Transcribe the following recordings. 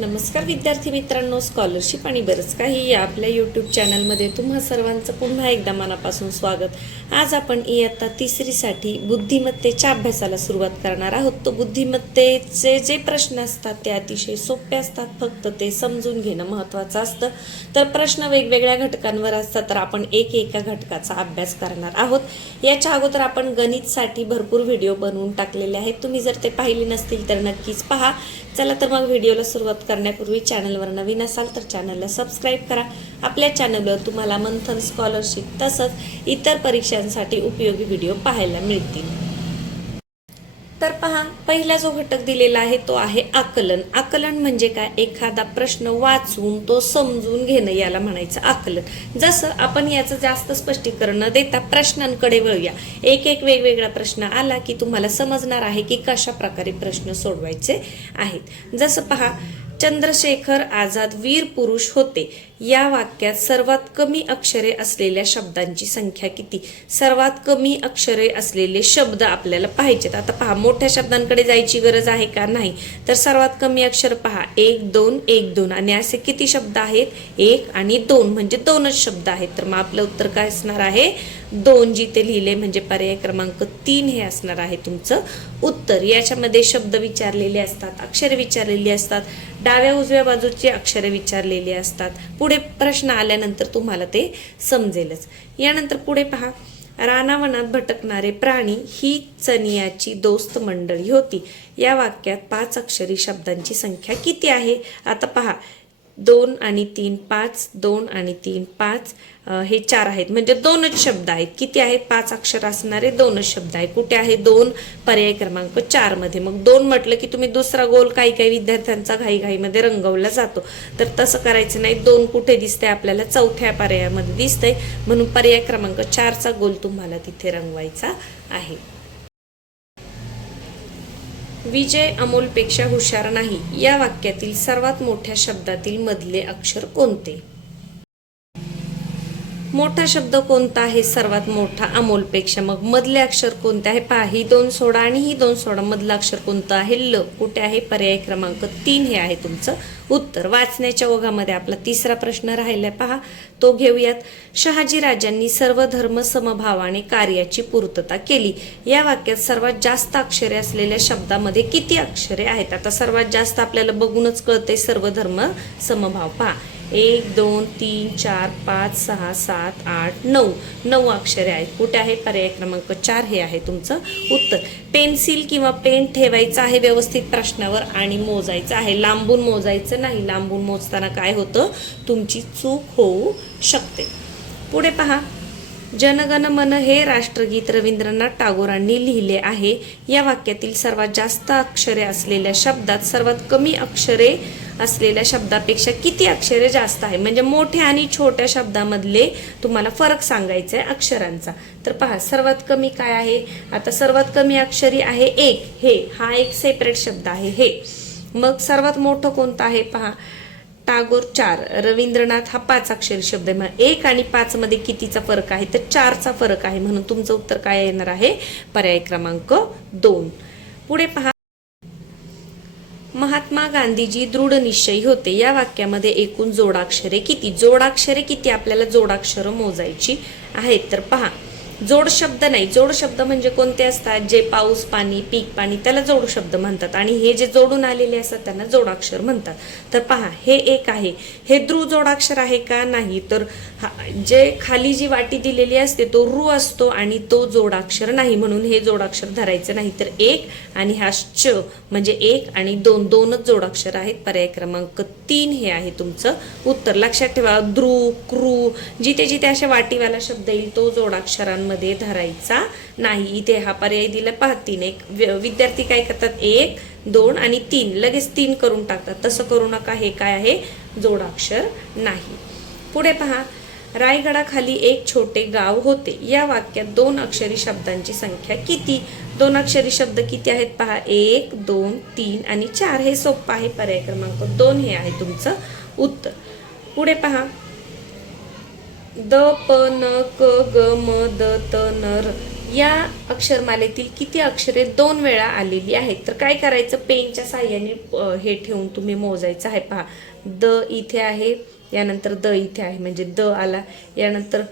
नमस्कार विद्यार्थी मित्रांनो, स्कॉलरशिप आणि बरंच काही या आपल्या यूट्यूब चॅनलमध्ये तुम्हा सर्वांचं पुन्हा एकदा मनापासून स्वागत। आज आपण इयत्ता तिसरीसाठी बुद्धिमत्तेच्या अभ्यासाला सुरुवात करणार आहोत। तो बुद्धिमत्तेचे जे प्रश्न असतात ते अतिशय सोपे असतात, फक्त ते समजून घेणं महत्त्वाचं असतं। तर प्रश्न वेगवेगळ्या घटकांवर असतात, तर आपण एका घटकाचा अभ्यास करणार आहोत। याच्या अगोदर आपण गणितसाठी भरपूर व्हिडिओ बनवून टाकलेले आहेत, तुम्ही जर ते पाहिले नसतील तर नक्कीच पहा। चला तर मग व्हिडिओला सुरुवात करण्यापूर्वी चॅनलवर नवीन असाल तर चॅनलला सबस्क्राइब करा। आपल्या चॅनलवर तुम्हाला मंथन, स्कॉलरशिप तसंच इतर परीक्षांसाठी उपयोगी व्हिडिओ पाहायला मिळतील। तर पहा, पहिला जो घटक दिलेला आहे तो आहे आकलन। आकलन म्हणजे काय? एखादा प्रश्न वाचून तो समजून घेणं, याला म्हणायचं आकलन। जसं आपण याचं जास्त स्पष्टीकरण न देता प्रश्नांकडे वळूया। एक वेगवेगळा प्रश्न आला की तुम्हाला समजणार आहे की कशा प्रकारे प्रश्न सोडवायचे आहेत। जसं पहा, चंद्रशेखर आझाद वीर पुरुष होते। या वाक्यात सर्वात कमी अक्षरे असलेल्या शब्दांची संख्या किती? सर्वात कमी अक्षरे असलेले शब्द आपल्याला पाहिजेत। आता पहा, मोठ्या शब्दांकडे जायची गरज आहे का? नाही। तर सर्वात कमी अक्षर पहा, 1 2 1 2 आणि असे किती शब्द आहेत? 1 आणि 2 म्हणजे 2च शब्द आहेत। तर मग आपलं उत्तर काय असणार आहे? 2 जिथे लिहिले म्हणजे पर्याय क्रमांक 3 हे असणार आहे तुमचं उत्तर। याच्यामध्ये शब्द विचारलेले असतात, अक्षरे विचारलेली असतात, डाव्या उजव्या बाजूची अक्षरे विचारलेली असतात। पुढे प्रश्न आल्यानंतर तुम्हाला ते समजेलच। यानंतर पुढे पहा, रानावनात भटकणारे प्राणी ही चनियाची दोस्त मंडळी होती। या वाक्यात 5 अक्षरी शब्दांची संख्या किती आहे? आता पहा, 2 आणि 3 5, 2 आणि 3 5, हे 4 आहेत म्हणजे 2च शब्द आहेत। किती आहेत? 5 अक्षर असणारे 2च शब्द आहेत। कुठे आहे 2? पर्याय क्रमांक 4 मध्ये। मग 2 म्हटलं की तुम्ही दुसरा गोल काही विद्यार्थ्यांचा घाईमध्ये रंगवला जातो, तर तसं करायचं नाही। 2 कुठे दिसतंय आपल्याला? चौथ्या पर्यायामध्ये दिसतंय, म्हणून पर्याय क्रमांक 4चा गोल तुम्हाला तिथे रंगवायचा आहे। विजय अमोलपेक्षा हुशार नाही। या वाक्यातील सर्वात मोठ्या शब्दातील मधले अक्षर कोणते? मोठा शब्द कोणता आहे? सर्वात मोठा अमोलपेक्षा। मग मधले अक्षर कोणते आहे? पहा, ही 2 सोडा आणि ही 2 सोडा, मधलं अक्षर कोणतं आहे? ल। कुठे आहे? पर्याय क्रमांक 3 हे आहे तुमचं उत्तर। वाचण्याच्या ओघामध्ये आपला तिसरा प्रश्न राहिलाय, पहा तो घेऊयात। शहाजी राजांनी सर्व धर्म समभावाने कार्याची पूर्तता केली। या वाक्यात सर्वात जास्त अक्षरे असलेल्या शब्दामध्ये किती अक्षरे आहेत? आता सर्वात जास्त आपल्याला बघूनच कळतंय, सर्व धर्म समभाव। पहा, 1 2 3 4 5 6 7 8 9 9 अक्षरे आहेत। कुठे आहे? पर्याय क्रमांक 4 हे आहे तुमचं उत्तर। पेन्सिल किंवा पेन ठेवायचं आहे व्यवस्थित प्रश्नावर आणि मोजायचं आहे, लांबून मोजायचं नाही। लांबून मोजताना काय होतं? तुमची चूक होऊ शकते। पुढे पहा, जनगण मन हे राष्ट्रगीत रवींद्रनाथ टागोरांनी लिहिले आहे। या वाक्यातील सर्वात जास्त अक्षरे असलेल्या शब्दात सर्वात कमी अक्षरे असलेल्या शब्दापेक्षा किती अक्षरे जास्त आहे? म्हणजे मोठ्या आणि छोट्या शब्दामधले तुम्हाला फरक सांगायचा आहे अक्षरांचा। तर पहा, सर्वात कमी काय आहे? आता सर्वात कमी अक्षरी आहे 1, हा एक सेपरेट शब्द आहे हे। मग सर्वात मोठं कोणतं आहे? पहा, टागोर 4, रवींद्रनाथ हा 5 अक्षरी शब्द आहे। मग 1 आणि 5 मध्ये कितीचा फरक आहे? तर 4चा फरक आहे, म्हणून तुमचं उत्तर काय येणार आहे? पर्याय क्रमांक 2। पुढे पहा, महात्मा गांधीजी दृढ निश्चयी होते। या वाक्यामध्ये एकूण जोडाक्षरे किती? जोडाक्षरे किती आपल्याला जोडाक्षरं मोजायची आहेत? तर पहा, जोड शब्द नाही। जोड शब्द म्हणजे कोणते असतात? जे पाऊस, पाणी, पीक, पाणी, त्याला जोड शब्द म्हणतात, आणि हे जे जोडून आलेले असतात त्यांना जोडाक्षर म्हणतात। तर पहा, हे 1 आहे, हे द्रु जोडाक्षर आहे का? नाही। तर जे खाली जी वाटी दिलेली असते तो रू असतो आणि तो जोडाक्षर नाही, म्हणून हे जोडाक्षर धरायचं नाही। तर 1 आणि हा च म्हणजे 1 आणि 2 दोनच जोडाक्षर आहेत। पर्याय क्रमांक 3 हे आहे तुमचं उत्तर। लक्षात ठेवा, द्रु, क्रू, जिथे जिथे अशा वाटीवाला शब्द येईल तो जोडाक्षरांमध्ये धरायचा नाही। इथे हा पर्याय दिला, पहा 3। एक विद्यार्थी काय करतात? 1 2 आणि 3 लगेच 3 करून टाकतात, तसं करू नका। हे काय आहे? जोडाक्षर नाही। पुढे पहा, रायगडाखाली एक छोटे गाव होते। या वाक्यात 2 अक्षरी शब्दांची संख्या किती? 2 अक्षरी शब्द किती आहेत? पहा, 1 2 3 आणि 4 हे सोपं आहे। पर्याय क्रमांक 2 हे आहे तुमचं उत्तर। पुढे पहा, द प न क ग म द त न र या अक्षरमालेतील किती अक्षरे 2 वेळा आलेली आहेत? तर काय करायचं, पेनच्या साहाय्याने हे ठेवून तुम्ही मोजायचं आहे. पहा, द इथे आहे, यानंतर द इथे आहे म्हणजे द आला, यानंतर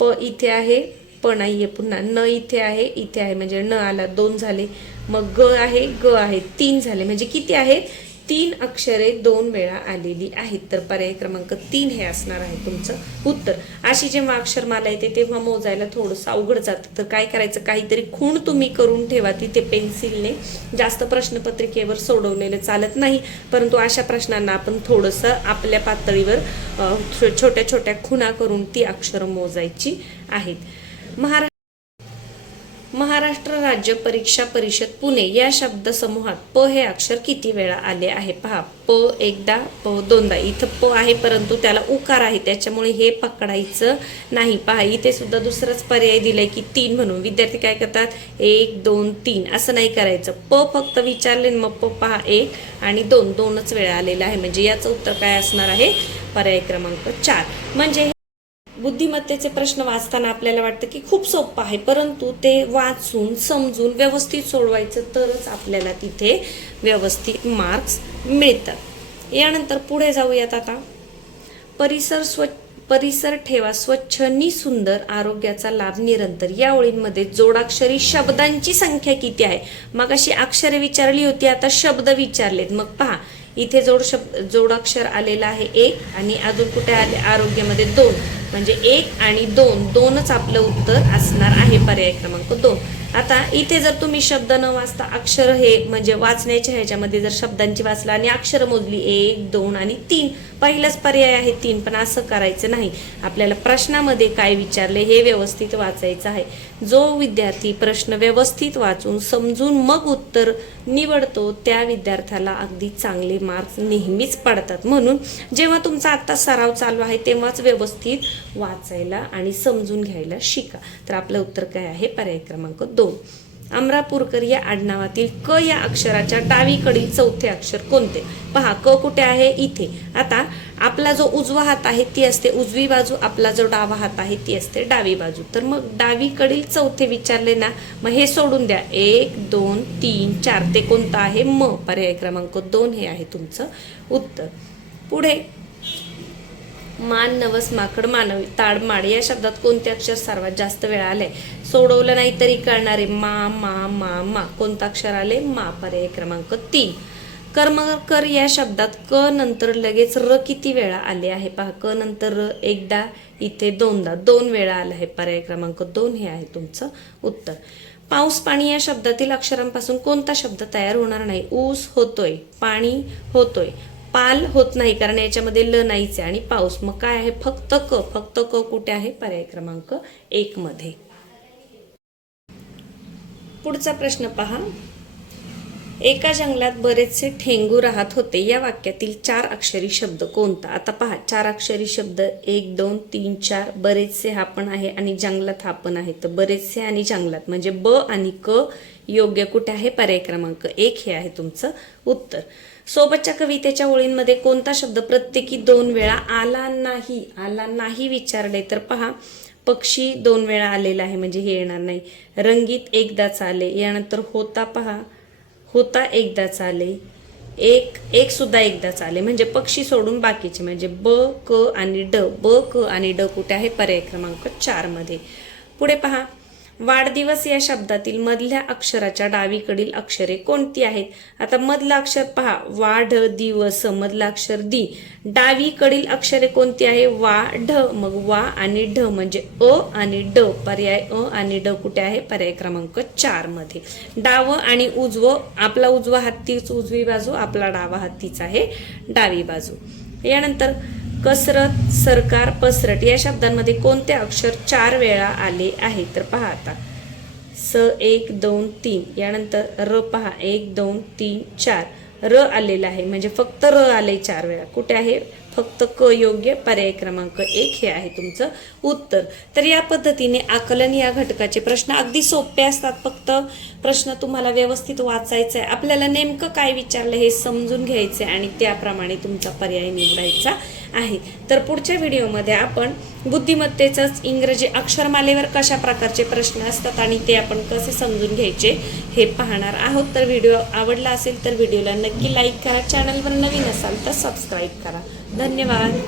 प इथे आहे, प नाहीये, पुन्हा न इथे आहे, इथे आहे म्हणजे न आला, 2 झाले. मग ग आहे, ग आहे, 3 झाले. म्हणजे किती आहेत? 3 अक्षरे 2 वेळा आलेली आहेत. तर पर्याय क्रमांक 3 हे असणार आहे तुमचं उत्तर. अशी जेव्हा अक्षरमाला येते तेव्हा मोजायला थोडंसं अवघड जातं. तर काय करायचं, काहीतरी खूण तुम्ही करून ठेवा तिथे पेन्सिलने. जास्त प्रश्नपत्रिकेवर सोडवलेलं चालत नाही, परंतु अशा प्रश्नांना आपण थोडंसं आपल्या पातळीवर छोट्या छोट्या खुणा करून ती अक्षरं मोजायची आहेत. महाराष्ट्र राज्य परीक्षा परिषद पुणे या शब्दसमूहात प हे अक्षर किती वेळा आले आहे? पहा, प एकदा, प दोनदा. इथं प आहे परंतु त्याला उकार आहे, त्याच्यामुळे हे पकडायचं नाही. पहा, इथे सुद्धा दुसराच पर्याय दिलाय की 3 म्हणून. विद्यार्थी काय करतात, 1 2 3 असं नाही करायचं. प फक्त विचारले, मग प पहा 1 आणि 2 दोनच वेळा आलेला आहे. म्हणजे याचं उत्तर काय असणार आहे? पर्याय क्रमांक 4. म्हणजे बुद्धिमत्तेचे प्रश्न वाचताना आपल्याला वाटतं की खूप सोपं आहे, परंतु ते वाचून समजून व्यवस्थित सोडवायचं तरच आपल्याला तिथे व्यवस्थित मार्क्स मिळतात. यानंतर पुढे जाऊयात आता. परिसर ठेवा स्वच्छ नि सुंदर, आरोग्याचा लाभ निरंतर. या ओळींमध्ये जोडाक्षरी शब्दांची संख्या किती आहे? मग अशी अक्षरे विचारली होती, आता शब्द विचारलेत. मग पहा, इथे जोडाक्षर आलेला आहे 1 आणि अजून कुठे आले, आरोग्यामध्ये 2. म्हणजे 1 आणि 2 दोनच आपलं उत्तर असणार आहे, पर्याय क्रमांक 2. आता इथे जर तुम्ही शब्द न वाचता अक्षर हे म्हणजे वाचण्याच्या ह्याच्यामध्ये जर शब्दांची वाचला आणि अक्षर मोजली 1 2 आणि 3, पहिलाच पर्याय आहे 3, पण असं करायचं नाही. आपल्याला प्रश्नामध्ये काय विचारले हे व्यवस्थित वाचायचं आहे. जो विद्यार्थी प्रश्न व्यवस्थित वाचून समजून मग उत्तर निवडतो त्या विद्यार्थ्याला अगदी चांगले मार्क्स नेहमीच पडतात. म्हणून जेव्हा तुमचा आता सराव चालू आहे तेव्हाच व्यवस्थित वाचायला आणि समजून घ्यायला शिका. तर आपलं उत्तर काय आहे? पर्याय क्रमांक 2. अमरापूरकर या आडनावातील क या अक्षराच्या डावीकडील चौथे अक्षर कोणते? पहा, क कुठे आहे? इथे. आता आपला जो उजवा हात आहे ती असते उजवी बाजू, आपला जो डावा हात आहे ती असते डावी बाजू. तर मग डावीकडील चौथे विचारले ना, मग हे सोडून द्या. 1 2 3 4 ते कोणतं आहे? म. पर्याय क्रमांक 2 हे आहे तुमचं उत्तर. पुढे, मान नवस माकड मानवी ताडमाड या शब्दात कोणते अक्षर सर्वात जास्त वेळा आले? सोडवलं नाही तरी कळणारे. मा मा मा मा. कोणतं अक्षर आले? मा. पर्याय क्रमांक 3. कर्मकर या शब्दात क नंतर लगेच र किती वेळा आले आहे? पहा, क नंतर र एकदा, इथे 2दा, 2 वेळा आला आहे. पर्याय क्रमांक 2 हे आहे तुमचं उत्तर. पाऊस पाणी या शब्दातील अक्षरांपासून कोणता शब्द तयार होणार नाही? ऊस होतोय, पाणी होतोय, पाल होत नाही कारण याच्यामध्ये ल नाहीच आहे, आणि पाऊस. मग काय आहे? फक्त क. फक्त क कुठे आहे? पर्याय क्रमांक 1 मध्ये. पुढचा प्रश्न पहा. एका जंगलात बरेचसे ठेंगू राहत होते. या वाक्यातील 4 अक्षरी शब्द कोणता? आता पहा, 4 अक्षरी शब्द 1 2 3 4. बरेचसे हा पण आहे आणि जंगलात हा पण आहे. तर बरेचसे आणि जंगलात म्हणजे ब आणि क योग्य कुठे आहे? पर्याय क्रमांक 1 हे आहे तुमचं उत्तर. सोबतच्या कवितेच्या ओळींमध्ये कोणता शब्द प्रत्येकी 2 वेळा आला नाही विचारले? तर पहा, पक्षी 2 वेळा आलेला आहे म्हणजे हे येणार नाही. रंगीत एकदाच आले. यानंतर होता, पहा, होता एकदाच आले. एक सुद्धा एकदाच आले. म्हणजे पक्षी सोडून बाकीचे म्हणजे ब क आणि ड. ब क आणि ड कुठे आहे? पर्याय क्रमांक 4 मध्ये. पुढे पहा, वाढदिवस या शब्दातील मधल्या अक्षराच्या डावीकडील अक्षरे कोणती आहेत? आता मधला अक्षर पहा, वाढ दिवस, मधला अक्षर दी. डावीकडील अक्षरे कोणती आहे? वा ढ. मग वा आणि ढ म्हणजे अ आणि ड. पर्याय अ आणि ड कुठे आहे? पर्याय क्रमांक 4 मध्ये. डावं आणि उजवं, आपला उजवा हात तीच उजवी बाजू, आपला डावा हात तीच आहे डावी बाजू. यानंतर कसरत, सरकार, पसरट या शब्दांमध्ये कोणते अक्षर 4 वेळा आले आहे? तर पहा आता, स 1 2 3. यानंतर र पहा, 1 2 3 4. र आलेला आहे म्हणजे फक्त र आले 4 वेळा. कुठे आहे? फक्त क योग्य. पर्याय क्रमांक 1 हे आहे तुमचं उत्तर. तर या पद्धतीने आकलन या घटकाचे प्रश्न अगदी सोपे असतात. फक्त प्रश्न तुम्हाला व्यवस्थित वाचायचा आहे. आपल्याला नेमकं काय विचारलं हे समजून घ्यायचं आणि त्याप्रमाणे तुमचा पर्याय निवडायचा आहे. तर पुढच्या व्हिडिओमध्ये आपण बुद्धिमत्तेचंच इंग्रजी अक्षरमालेवर कशा प्रकारचे प्रश्न असतात आणि ते आपण कसे समजून घ्यायचे हे पाहणार आहोत. तर व्हिडिओ आवडला असेल तर व्हिडिओला नक्की लाईक करा. चॅनलवर नवीन असाल तर सबस्क्राईब करा. धन्यवाद.